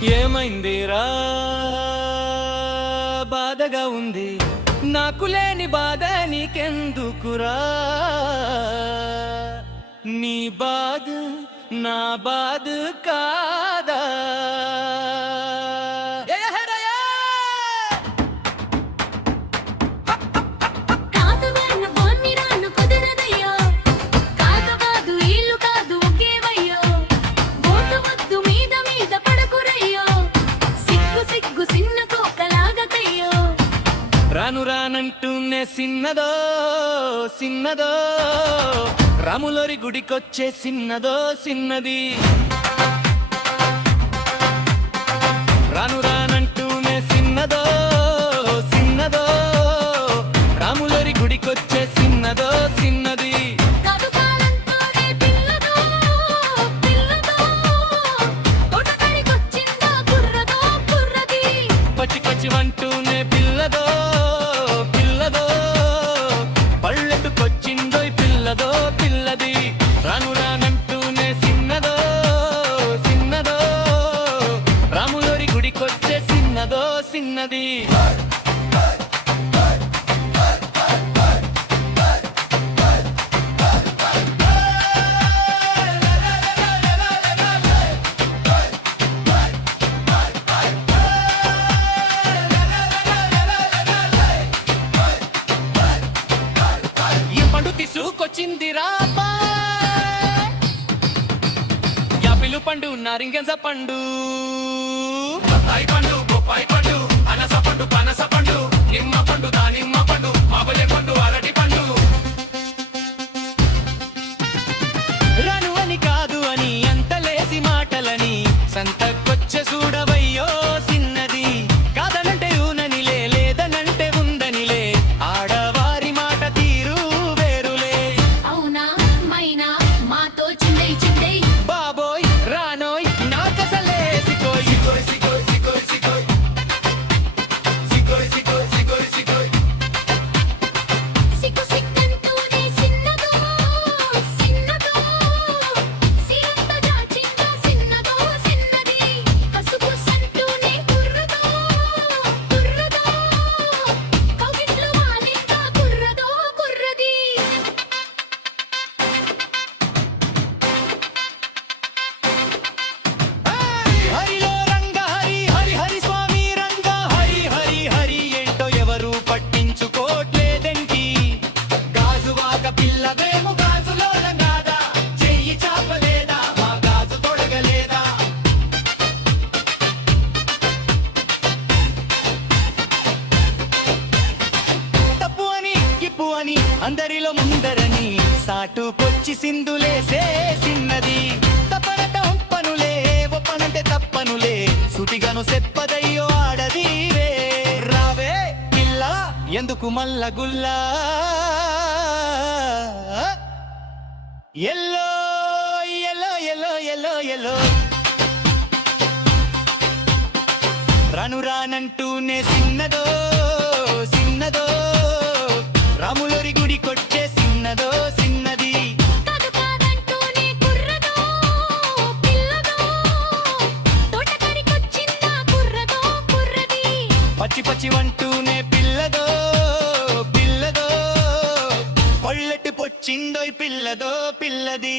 ఏమైందిరా బాధగా ఉంది, నాకు లేని బాధ నీకెందుకురా? నీ బాధ నా బాధ కాదా? రాను రానంటూనే సిన్నదో సిన్నదో, రాములోరి గుడికొచ్చే సిన్నదో సిన్నది. రాను రానంటూనే సిన్నదో సిన్నదో, రాములోరి గుడికొచ్చే సిన్నదో సిన్నది. పచ్చి పచ్చి వంటూనే పిల్లదో పిల్లదో, పళ్ళెట్టుకొచ్చిందో పిల్లదో పిల్లది. రాను రానంటూనే సిన్నదో సిన్నదో, రాములోరి గుడికొచ్చే సిన్నదో సిన్నది. తీసుకొచ్చిందిరా యాపిలు పండు, నారింజ పండు, పండు, బొప్పాయి పండు, అనస పండు, పనస పండు, నిమ్మ పండు, దానిమ్మ పండు, మామిడి పండు, అరటి పండు. రాను అని కాదు అని ఎంత లేసి మాటలని సంతకొచ్చే చూడవయ్యో సిన్నది. కాదనంటే ఊననిలే, లేదనంటే ఉందనిలే, ఆడవారి మాట తీరు వేరులే. అవునా మైనా మాతో చిందై చిందై, బాబోయ్ రానోయ్ నాకసలే సికోయ్ సికోయ్ సికోయ్ సికోయ్ సికోయ్ సికోయ్ సికోయ్ సికోయ్ సికోయ్. సిక్కు సిక్కంటూనే సిన్నదో సిన్నదో, సిరంత దాచిందో సిన్నదో సిన్నది. కసుగు సంటూనే కుర్రదో కుర్రదో, కౌగిట్లో వాలిందా కుర్రదో కుర్రది. హరిలో రంగ హరి హరి హరి స్వామి రంగ హరి హరి హరి ఏంటో ఎవరు పట్టించుకోట్లేదంటి. గాజువాక పిల్లవేమో గాజులో రంగాదా, చెయ్యి చాపలేదా మా గాజు తొడగలేదా. తప్పు అని కిప్పు అని అందరిలో ముందరని సాటుకొచ్చి సింధులేసే సిన్నది. తప్పనట ఒప్పనులే, ఒప్పనంటే తప్పనులే, సుటిగాను సెప్పదయ్యో ఆడదీవే. రావే పిల్ల ఎందుకు మల్ల Gulla, yellow yellow yellow yellow yellow. రాను రానంటూనే సిన్నదో సిన్నదో, రాములోరి గుడికొచ్చే సిన్నదో సిన్నది. కాదు కాదంటూనే కుర్రదో పిల్లదో, తోటకరికొచ్చిందా కుర్రదో కుర్రది. పచ్చి పచ్చి వంటూనే పిల్లదో పిల్లదో, పళ్ళెట్టు పొచ్చిందోయ్ పిల్లదో పిల్లది.